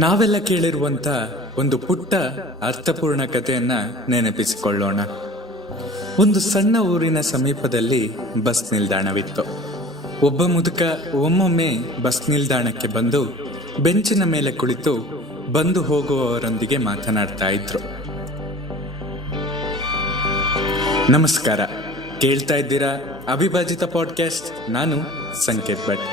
ನಾವೆಲ್ಲ ಕೇಳಿರುವಂತ ಒಂದು ಪುಟ್ಟ ಅರ್ಥಪೂರ್ಣ ಕಥೆಯನ್ನ ನೆನಪಿಸಿಕೊಳ್ಳೋಣ. ಒಂದು ಸಣ್ಣ ಊರಿನ ಸಮೀಪದಲ್ಲಿ ಬಸ್ ನಿಲ್ದಾಣವಿತ್ತು. ಒಬ್ಬ ಮುದುಕ ಒಮ್ಮೊಮ್ಮೆ ಬಸ್ ನಿಲ್ದಾಣಕ್ಕೆ ಬಂದು ಬೆಂಚಿನ ಮೇಲೆ ಕುಳಿತು ಬಂದು ಹೋಗುವವರೊಂದಿಗೆ ಮಾತನಾಡ್ತಾ ಇದ್ರು. ನಮಸ್ಕಾರ, ಕೇಳ್ತಾ ಇದ್ದೀರಾ ಅವಿಭಾಜಿತ ಪಾಡ್ಕಾಸ್ಟ್. ನಾನು ಸಂಕೇತ್ ಭಟ್.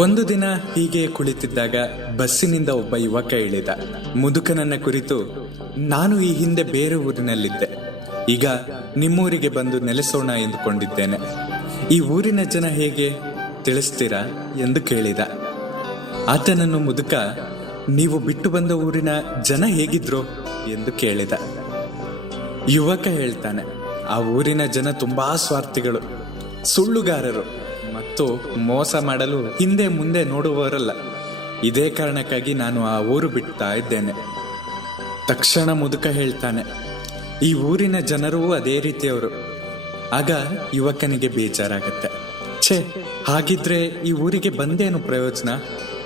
ಒಂದು ದಿನ ಹೀಗೆ ಕುಳಿತಿದ್ದಾಗ ಬಸ್ಸಿನಿಂದ ಒಬ್ಬ ಯುವಕ ಇಳಿದ. ಮುದುಕನನ್ನ ಕುರಿತು, ನಾನು ಈ ಹಿಂದೆ ಬೇರೆ ಊರಿನಲ್ಲಿದ್ದೆ, ಈಗ ನಿಮ್ಮೂರಿಗೆ ಬಂದು ನೆಲೆಸೋಣ ಎಂದುಕೊಂಡಿದ್ದೇನೆ. ಈ ಊರಿನ ಜನ ಹೇಗೆ ತಿಳಿಸ್ತೀರಾ ಎಂದು ಕೇಳಿದ. ಆತನನ್ನು ಮುದುಕ, ನೀವು ಬಿಟ್ಟು ಬಂದ ಊರಿನ ಜನ ಹೇಗಿದ್ರು ಎಂದು ಕೇಳಿದ. ಯುವಕ ಹೇಳ್ತಾನೆ, ಆ ಊರಿನ ಜನ ತುಂಬಾ ಸ್ವಾರ್ಥಿಗಳು, ಸುಳ್ಳುಗಾರರು ಮತ್ತು ಮೋಸ ಮಾಡಲು ಹಿಂದೆ ಮುಂದೆ ನೋಡುವವರಲ್ಲ. ಇದೇ ಕಾರಣಕ್ಕಾಗಿ ನಾನು ಆ ಊರು ಬಿಡ್ತಾ ಇದ್ದೇನೆ. ತಕ್ಷಣ ಮುದುಕ ಹೇಳ್ತಾನೆ, ಈ ಊರಿನ ಜನರೂ ಅದೇ ರೀತಿಯವರು. ಆಗ ಯುವಕನಿಗೆ ಬೇಜಾರಾಗತ್ತೆ. ಛೇ, ಹಾಗಿದ್ರೆ ಈ ಊರಿಗೆ ಬಂದೇನು ಪ್ರಯೋಜನ,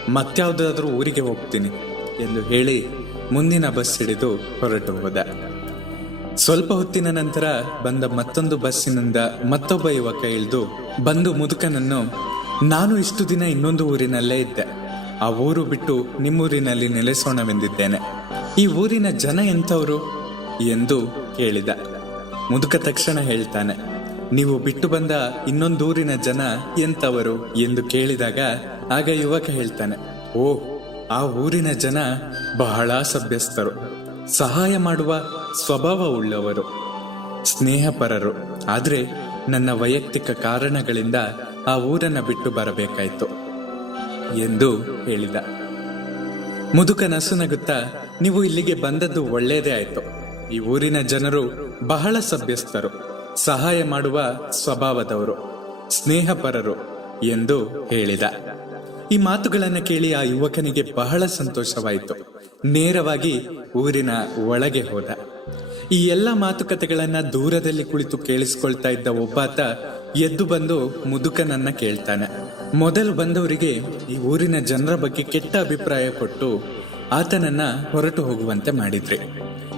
ಮತ್ಯಾವುದಾದ್ರೂ ಊರಿಗೆ ಹೋಗ್ತೀನಿ ಎಂದು ಹೇಳಿ ಮುಂದಿನ ಬಸ್ ಹಿಡಿದು ಹೊರಟು ಹೋದ. ಸ್ವಲ್ಪ ಹೊತ್ತಿನ ನಂತರ ಬಂದ ಮತ್ತೊಂದು ಬಸ್ಸಿನಿಂದ ಮತ್ತೊಬ್ಬ ಯುವಕ ಇಳಿದು ಬಂದು ಮುದುಕನನ್ನು, ನಾನು ಇಷ್ಟು ದಿನ ಇನ್ನೊಂದು ಊರಿನಲ್ಲೇ ಇದ್ದೆ, ಆ ಊರು ಬಿಟ್ಟು ನಿಮ್ಮೂರಿನಲ್ಲಿ ನೆಲೆಸೋಣವೆಂದಿದ್ದೇನೆ. ಈ ಊರಿನ ಜನ ಎಂಥವರು ಎಂದು ಕೇಳಿದ. ಮುದುಕ ತಕ್ಷಣ ಹೇಳ್ತಾನೆ, ನೀವು ಬಿಟ್ಟು ಬಂದ ಇನ್ನೊಂದು ಊರಿನ ಜನ ಎಂಥವರು ಎಂದು ಕೇಳಿದಾಗ ಆಗ ಯುವಕ ಹೇಳ್ತಾನೆ, ಓ, ಆ ಊರಿನ ಜನ ಬಹಳ ಸಭ್ಯಸ್ಥರು, ಸಹಾಯ ಮಾಡುವ ಸ್ವಭಾವ ಉಳ್ಳವರು, ಸ್ನೇಹಪರರು. ಆದ್ರೆ ನನ್ನ ವೈಯಕ್ತಿಕ ಕಾರಣಗಳಿಂದ ಆ ಊರನ್ನ ಬಿಟ್ಟು ಬರಬೇಕಾಯ್ತು ಎಂದು ಹೇಳಿದ. ಮುದುಕ ನಸುನಗುತ್ತಾ, ನೀವು ಇಲ್ಲಿಗೆ ಬಂದದ್ದು ಒಳ್ಳೆಯದೇ ಆಯ್ತು. ಈ ಊರಿನ ಜನರು ಬಹಳ ಸಭ್ಯಸ್ಥರು, ಸಹಾಯ ಮಾಡುವ ಸ್ವಭಾವದವರು, ಸ್ನೇಹಪರರು ಎಂದು ಹೇಳಿದ. ಈ ಮಾತುಗಳನ್ನು ಕೇಳಿ ಆ ಯುವಕನಿಗೆ ಬಹಳ ಸಂತೋಷವಾಯಿತು. ನೇರವಾಗಿ ಊರಿನ ಒಳಗೆ ಹೋದ. ಈ ಎಲ್ಲ ಮಾತುಕತೆಗಳನ್ನ ದೂರದಲ್ಲಿ ಕುಳಿತು ಕೇಳಿಸ್ಕೊಳ್ತಾ ಇದ್ದ ಒಬ್ಬಾತ ಎದ್ದು ಬಂದು ಮುದುಕನನ್ನ ಕೇಳ್ತಾನೆ. ಮೊದಲು ಬಂದವರಿಗೆ ಈ ಊರಿನ ಜನರ ಬಗ್ಗೆ ಕೆಟ್ಟ ಅಭಿಪ್ರಾಯ ಕೊಟ್ಟು ಆತನನ್ನ ಹೊರಟು ಹೋಗುವಂತೆ ಮಾಡಿದ್ರಿ.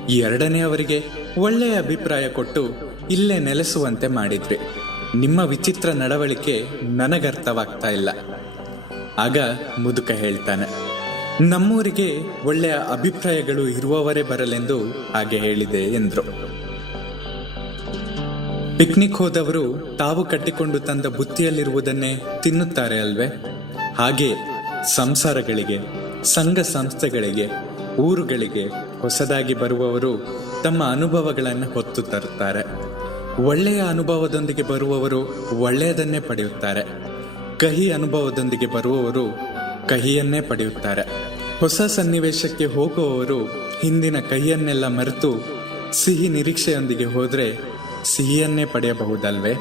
ಈ ಎರಡನೇ ಅವರಿಗೆ ಒಳ್ಳೆಯ ಅಭಿಪ್ರಾಯ ಕೊಟ್ಟು ಇಲ್ಲೇ ನೆಲೆಸುವಂತೆ ಮಾಡಿದ್ರಿ. ನಿಮ್ಮ ವಿಚಿತ್ರ ನಡವಳಿಕೆ ನನಗರ್ಥವಾಗ್ತಾ ಇಲ್ಲ. ಆಗ ಮುದುಕ ಹೇಳ್ತಾನೆ, ನಮ್ಮೂರಿಗೆ ಒಳ್ಳೆಯ ಅಭಿಪ್ರಾಯಗಳು ಇರುವವರೇ ಬರಲೆಂದು ಹಾಗೆ ಹೇಳಿದೆ ಎಂದ್ರು. ಪಿಕ್ನಿಕ್ ಹೋದವರು ತಾವು ಕಟ್ಟಿಕೊಂಡು ತಂದ ಬುತ್ತಿಯಲ್ಲಿರುವುದನ್ನೇ ತಿನ್ನುತ್ತಾರೆ ಅಲ್ವೇ? ಹಾಗೆ ಸಂಸಾರಗಳಿಗೆ, ಸಂಘ ಸಂಸ್ಥೆಗಳಿಗೆ, ಊರುಗಳಿಗೆ ಹೊಸದಾಗಿ ಬರುವವರು ತಮ್ಮ ಅನುಭವಗಳನ್ನು ಹೊತ್ತು ತರುತ್ತಾರೆ. ಒಳ್ಳೆಯ ಅನುಭವದೊಂದಿಗೆ ಬರುವವರು ಒಳ್ಳೆಯದನ್ನೇ ಪಡೆಯುತ್ತಾರೆ. ಕಹಿ ಅನುಭವದೊಂದಿಗೆ ಬರುವವರು ಕಹಿಯನ್ನೇ ಪಡೆಯುತ್ತಾರೆ. ಹೊಸ ಸನ್ನಿವೇಶಕ್ಕೆ ಹೋಗುವವರು ಹಿಂದಿನ ಕಹಿಯನ್ನೆಲ್ಲ ಮರೆತು ಸಿಹಿ ನಿರೀಕ್ಷೆಯೊಂದಿಗೆ ಹೋದ್ರೆ ಸಿಹಿಯನ್ನೇ ಪಡೆಯಬಹುದಲ್ವೇ?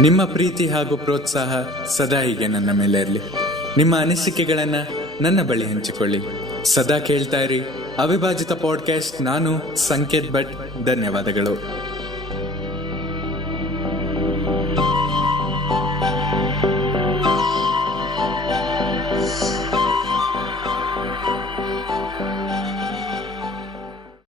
ನಿಮ್ಮ ಪ್ರೀತಿ ಹಾಗೂ ಪ್ರೋತ್ಸಾಹ ಸದಾ ಹೀಗೆ ನನ್ನ ಮೇಲೆ ಇರಲಿ. ನಿಮ್ಮ ಅನಿಸಿಕೆಗಳನ್ನ ನನ್ನ ಬಳಿ ಹಂಚಿಕೊಳ್ಳಿ. ಸದಾ ಕೇಳ್ತಾ ಇರಿ ಅವಿಭಾಜಿತ ಪಾಡ್ಕಾಸ್ಟ್. ನಾನು ಸಂಕೇತ್ ಭಟ್. ಧನ್ಯವಾದಗಳು.